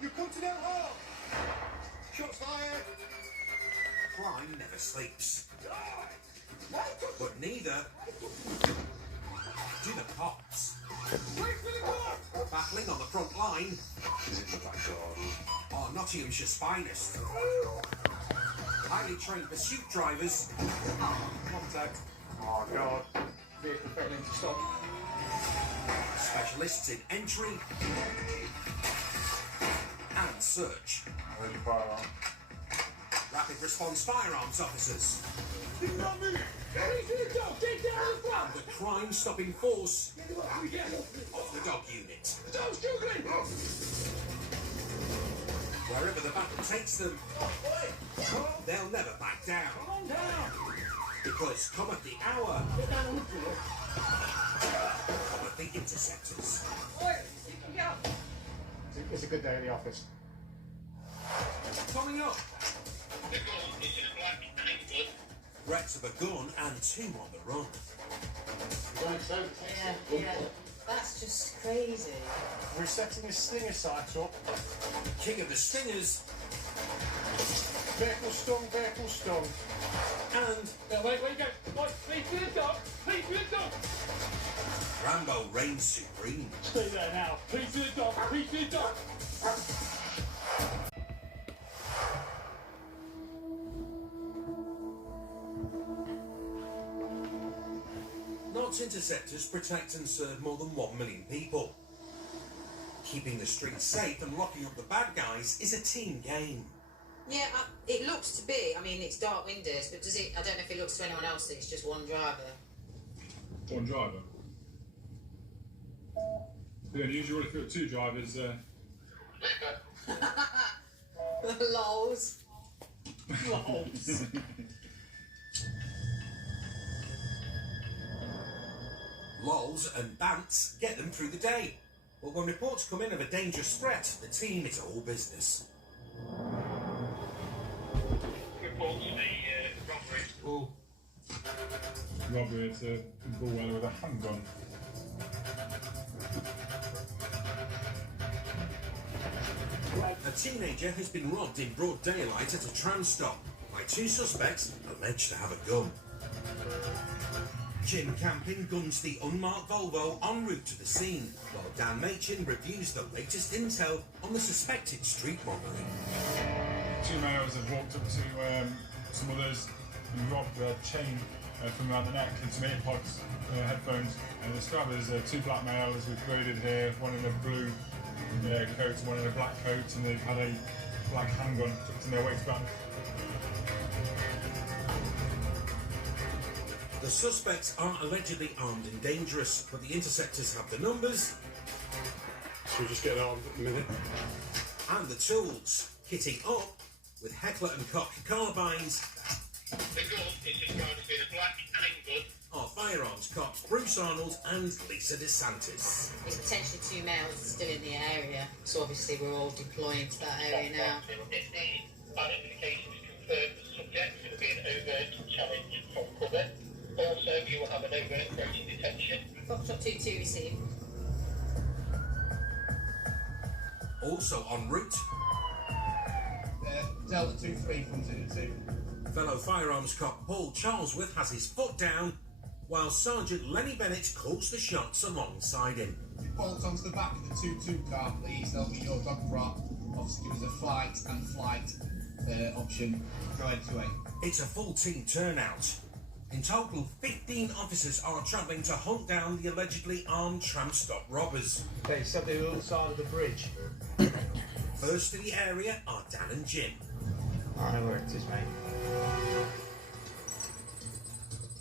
You come to no harm. Shots fired. Crime never sleeps. But neither do the cops. Wait for the car. Battling on the front line are Nottinghamshire's finest. Highly trained pursuit drivers. Contact. Oh, God. Vehicle failing to stop. Specialists in entry and search. Where's your firearm? Rapid response firearms officers. Do not move. Take down the front. The crime-stopping force Get of the dog unit. The dog's struggling. Wherever the battle takes them, they'll never back down. Calm down. Because come at the hour Get down on the floor. of the interceptors. Oi, you can go. It's a good day in the office. Coming up, The gun is in a black handgun. threats of a gun and 2 on the run. Yeah. That's just crazy. We're setting the Stinger sights up. King of the Stingers Vehicle stung. and Wait, you go. Wait, please for the dog. Please for the dog. Rambo reigns supreme. Stay there now. Please for the dog. Please for the dog. Notts interceptors protect and serve more than 1 million people. Keeping the streets safe and locking up the bad guys is a team game. Yeah, it looks to be. I mean, it's dark windows, but does it? I don't know if it looks to anyone else that it's just one driver. One driver. Yeah, usually if you've got 2 drivers, Lols. Lols and bants get them through the day. But when reports come in of a dangerous threat, the team is all business. Reports the robbery. oh, robbery at a Bullweller with a handgun. A teenager has been robbed in broad daylight at a tram stop by 2 suspects alleged to have a gun. Jim Camping guns the unmarked Volvo en route to the scene, while Dan Machin reviews the latest intel on the suspected street robbery. 2 males have walked up to some others and robbed a chain from around the neck and some earpods, headphones. And described as 2 black males with braided hair, one in a blue coat and one in a black coat, and they've had a black handgun tucked in their waistband. The suspects are allegedly armed and dangerous, but the interceptors have the numbers Should we just get on in a minute? and the tools, kitting up with Heckler and Koch carbines. The gun is described as being a black handgun. Are firearms cops Bruce Arnold and Lisa DeSantis. There's potentially 2 males still in the area, so obviously we're all deploying to that area now. If the identification is confirmed, the subject will be an overt challenge from cover. Also, you will have an overt approaching detention. Foxtrot 2-2 received. Also en route, Delta 2-3 from 2-2. fellow firearms cop Paul Charlesworth has his foot down, while Sergeant Lenny Bennett calls the shots alongside him. Bolt onto the back of the 2-2 car, please. There'll be your dog prop. Obviously, give us a flight option. Go ahead to 8. It's a full team turnout. In total, 15 officers are travelling to hunt down the allegedly armed tram stop robbers. Okay, so the other side of the bridge. First to the area are Dan and Jim. I know where it is, mate.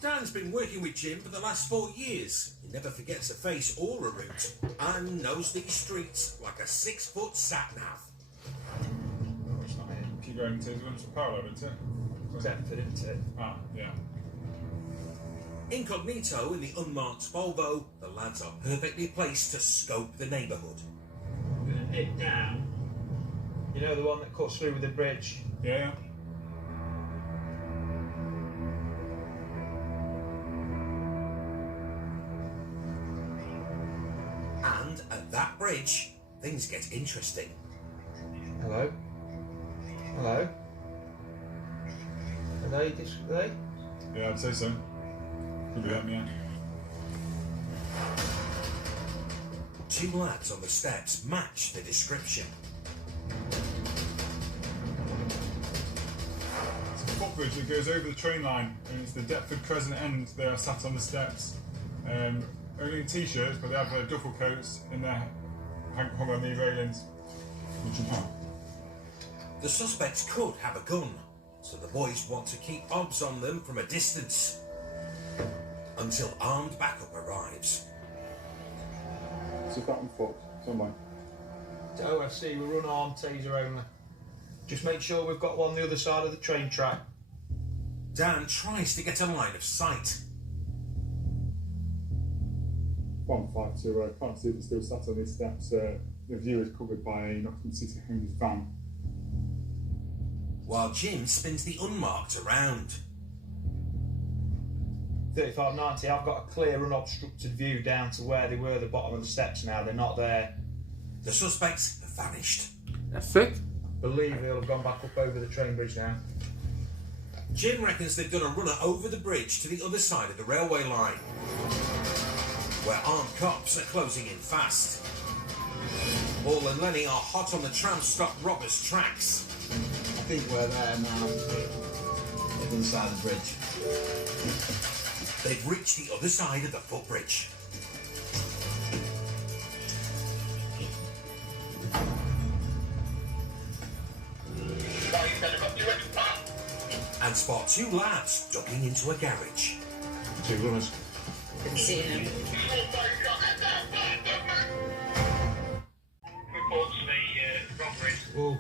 Dan's been working with Jim for the last 4 years. He never forgets a face or a route, and knows these streets like a 6-foot sat-nav. Oh, it's not here. Keep going to the parallel, isn't it? Deptford, isn't it? Ah, yeah. Incognito in the unmarked Volvo, the lads are perfectly placed to scope the neighbourhood. I'm going to nip down. You know the one that cuts through with the bridge? Yeah. And at that bridge, things get interesting. Hello? Hello? Are they? Yeah, I'd say so. Could be them, yeah. Two lads on the steps match the description. It's a footbridge that goes over the train line, and it's the Deptford Crescent end. They are sat on the steps, only in t-shirts, but they have duffel coats in their hung on the railings. The suspects could have a gun, so the boys want to keep obs on them from a distance until armed backup arrives. It's a button foot, somewhere. To OFC, we're unarmed, taser only. Just make sure we've got one on the other side of the train track. Dan tries to get a line of sight. 152, can't see if they're still sat on these steps. The view is covered by a Nottingham City Homes van. While Jim spins the unmarked around. 3590, I've got a clear unobstructed view down to where they were, the bottom of the steps now. They're not there. The suspects have vanished. That's it. Believe they'll have gone back up over the train bridge now. Jim reckons they've done a runner over the bridge to the other side of the railway line, where armed cops are closing in fast. Paul and Lenny are hot on the tram stop robbers' tracks. I think we're there now. They're inside the bridge. They've reached the other side of the footbridge. And spot two lads ducking into a garage. Two runners. Didn't see him. Reports the robbery. Oh,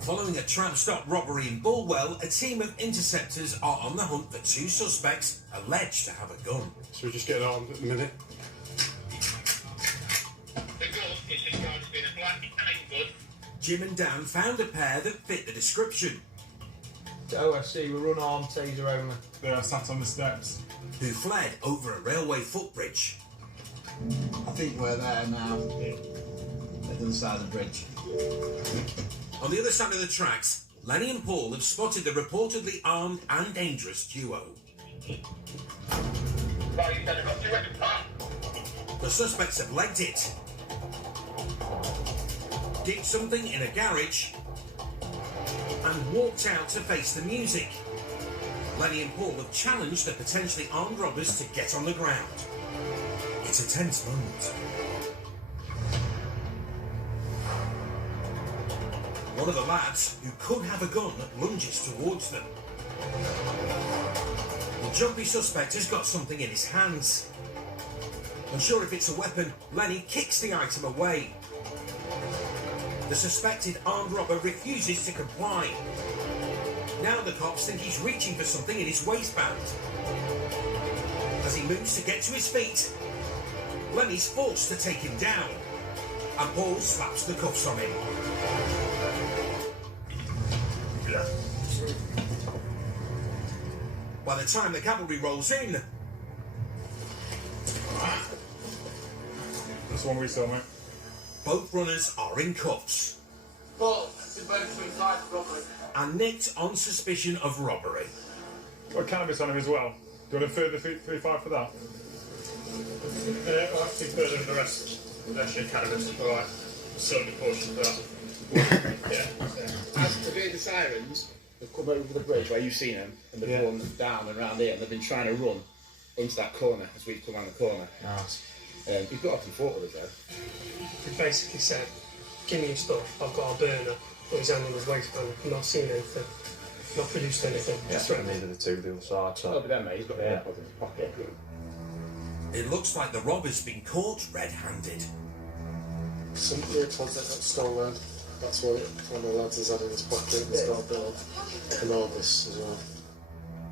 Following a tram stop robbery in Bulwell, a team of interceptors are on the hunt for two suspects alleged to have a gun. So we're just getting armed at the minute. The gun is described as being a black handgun. Jim and Dan found a pair that fit the description, to OFC, we're unarmed, taser only. They are sat on the steps. who fled over a railway footbridge. I think we're there now. They're the other side of the bridge. On the other side of the tracks, Lenny and Paul have spotted the reportedly armed and dangerous duo. The suspects have legged it, did something in a garage, and walked out to face the music. Lenny and Paul have challenged the potentially armed robbers to get on the ground. It's a tense moment. One of the lads, who could have a gun, lunges towards them. The jumpy suspect has got something in his hands. Unsure if it's a weapon, Lenny kicks the item away. The suspected armed robber refuses to comply. Now the cops think he's reaching for something in his waistband. As he moves to get to his feet, Lenny's forced to take him down, and Paul slaps the cuffs on him. By the time the cavalry rolls in, That's the one we saw, mate. both runners are in cuffs But they're both been tried for robbery. and nicked on suspicion of robbery. Got cannabis on him as well. Do you want a further 3-5 for that? I'll have to further than the rest. Actually, cannabis. Alright. Certain portion for that. Yeah. As to hear the sirens, they've come over the bridge where you've seen them, and they've run down and around here, and they've been trying to run into that corner as we've come around the corner. Nice. He's got up and fought with us though. He basically said, give me your stuff, I've got a burner. Put his hand in his waistband, not seen anything, not produced anything. Just I needed the two the other side. So. Oh, but then, mate, he's got the AirPods in his pocket. It looks like the robber's been caught red-handed. Some earpods that got stolen. That's what one of the lads has had in his pocket. He's got a bit of cannabis as well.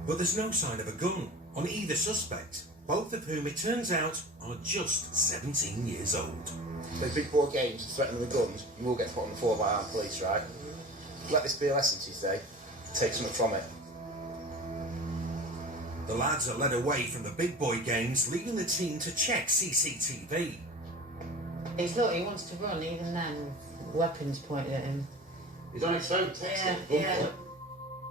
But there's no sign of a gun on either suspect, both of whom it turns out are just 17 years old. Those big boy games threatening with guns, you will get put on the floor by our police, right? Let this be a lesson to you today. Take something from it. The lads are led away from the big boy games, leaving the team to check CCTV. Look, he wants to run, even then, weapons pointed at him. He's on his phone texting. Yeah.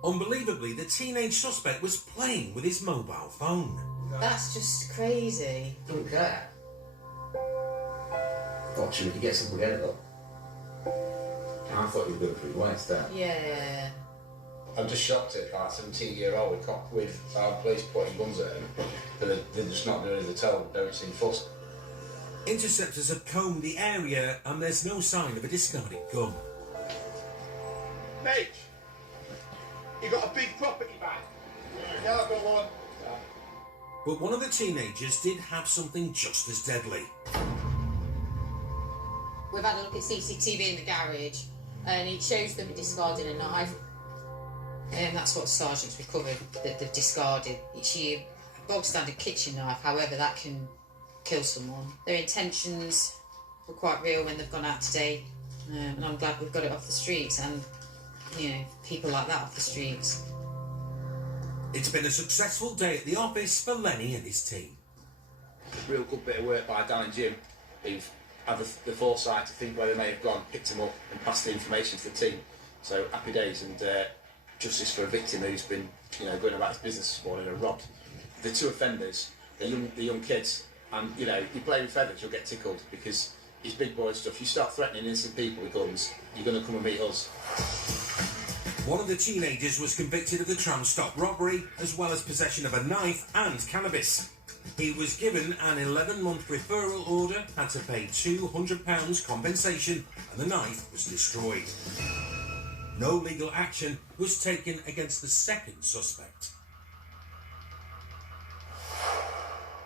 Unbelievably, the teenage suspect was playing with his mobile phone. That's just crazy. Don't care. Thought she would get something together though. I thought he was going through waste there. Yeah. I'm just shocked at our 17-year-old with our police pointing guns at him, but they're just not doing as they're told, don't seem fussed. Interceptors have combed the area and there's no sign of a discarded gun. Mate, you got a big property back. Yeah, I've got one. But one of the teenagers did have something just as deadly. We've had a look at CCTV in the garage, and it shows them discarding a knife. And that's what sergeants recovered, that they've discarded. It's your bog standard kitchen knife, however that can kill someone. Their intentions were quite real when they've gone out today, and I'm glad we've got it off the streets, and people like that off the streets. It's been a successful day at the office for Lenny and his team. Real good bit of work by Dan and Jim, who've had the foresight to think where they may have gone, picked them up and passed the information to the team. So happy days, and justice for a victim who's been going about his business this morning and robbed. The two offenders, the young kids, and you play with feathers, you'll get tickled, because it's big boy stuff. You start threatening innocent people with guns, you're going to come and meet us. One of the teenagers was convicted of the tram stop robbery, as well as possession of a knife and cannabis. He was given an 11-month referral order, had to pay £200 compensation, and the knife was destroyed. No legal action was taken against the second suspect.